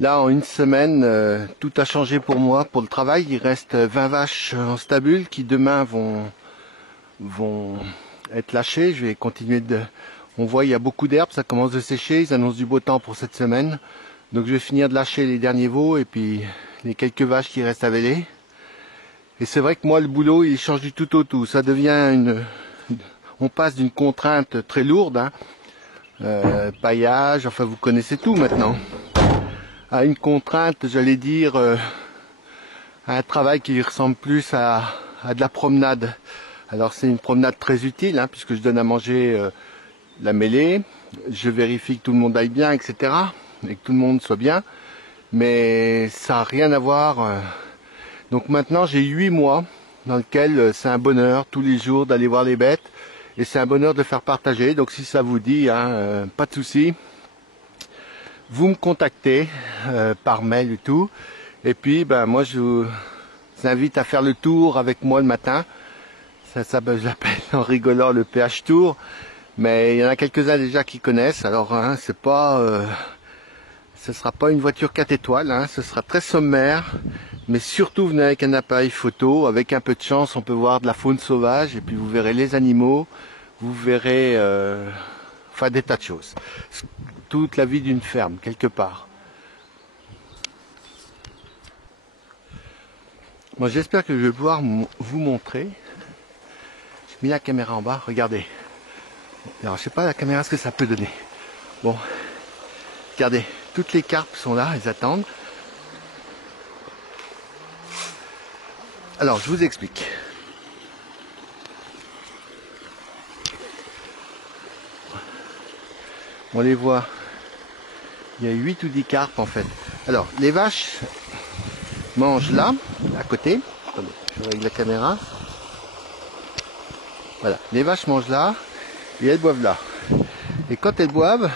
Là, en une semaine, tout a changé pour moi. Pour le travail, il reste 20 vaches en stabule qui demain vont être lâchées. Je vais continuer de... On voit, il y a beaucoup d'herbes, ça commence de sécher. Ils annoncent du beau temps pour cette semaine. Donc je vais finir de lâcher les derniers veaux et puis les quelques vaches qui restent à véler. Et c'est vrai que moi, le boulot, il change du tout au tout. Ça devient une... On passe d'une contrainte très lourde, hein, paillage, enfin vous connaissez tout maintenant, à une contrainte, j'allais dire, à un travail qui ressemble plus à de la promenade. Alors c'est une promenade très utile, hein, puisque je donne à manger la mêlée, je vérifie que tout le monde aille bien, etc., et que tout le monde soit bien, mais ça n'a rien à voir. Donc maintenant j'ai 8 mois dans lequel c'est un bonheur tous les jours d'aller voir les bêtes, et c'est un bonheur de faire partager. Donc si ça vous dit, hein, pas de souci, vous me contactez par mail et tout. Et puis ben moi je vous invite à faire le tour avec moi le matin. Ça ben, je l'appelle en rigolant le PH Tour. Mais il y en a quelques-uns déjà qui connaissent. Alors hein, c'est pas ce sera pas une voiture 4 étoiles, hein, ce sera très sommaire. Mais surtout venez avec un appareil photo. Avec un peu de chance on peut voir de la faune sauvage. Et puis vous verrez les animaux. Vous verrez enfin des tas de choses. Toute la vie d'une ferme quelque part. Moi j'espère que je vais pouvoir vous montrer. J'ai mis la caméra en bas, regardez. Alors je sais pas la caméra ce que ça peut donner. Bon, regardez, toutes les carpes sont là, elles attendent. Alors je vous explique. On les voit, il y a 8 ou 10 carpes en fait. Alors les vaches mangent là, à côté. Attendez, je règle la caméra. Voilà, les vaches mangent là et elles boivent là. Et quand elles boivent,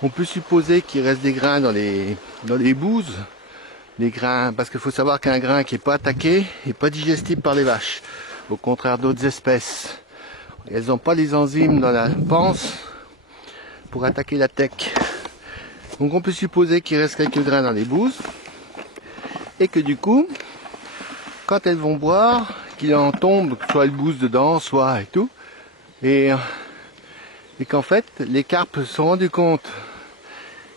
on peut supposer qu'il reste des grains dans les bouses. Les grains, parce qu'il faut savoir qu'un grain qui n'est pas attaqué n'est pas digestible par les vaches. Au contraire d'autres espèces. Elles n'ont pas les enzymes dans la panse pour attaquer la tech. Donc on peut supposer qu'il reste quelques grains dans les bouses. Et que du coup, quand elles vont boire, qu'il en tombe, soit le bouse dedans, soit et tout. Et qu'en fait, les carpes se sont rendues compte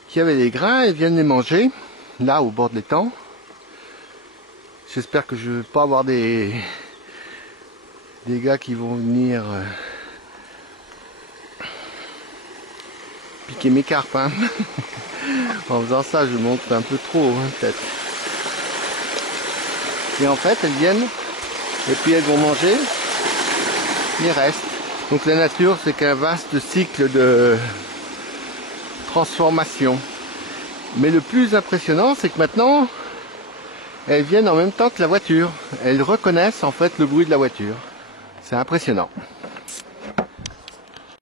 qu'il y avait des grains, elles viennent les manger, là au bord de l'étang. J'espère que je ne vais pas avoir des gars qui vont venir piquer mes carpes. Hein. En faisant ça, je montre un peu trop, hein, peut-être. Et en fait, elles viennent, et puis elles vont manger les restes. Donc la nature, c'est qu'un vaste cycle de transformation. Mais le plus impressionnant, c'est que maintenant, elles viennent en même temps que la voiture. Elles reconnaissent en fait le bruit de la voiture. C'est impressionnant.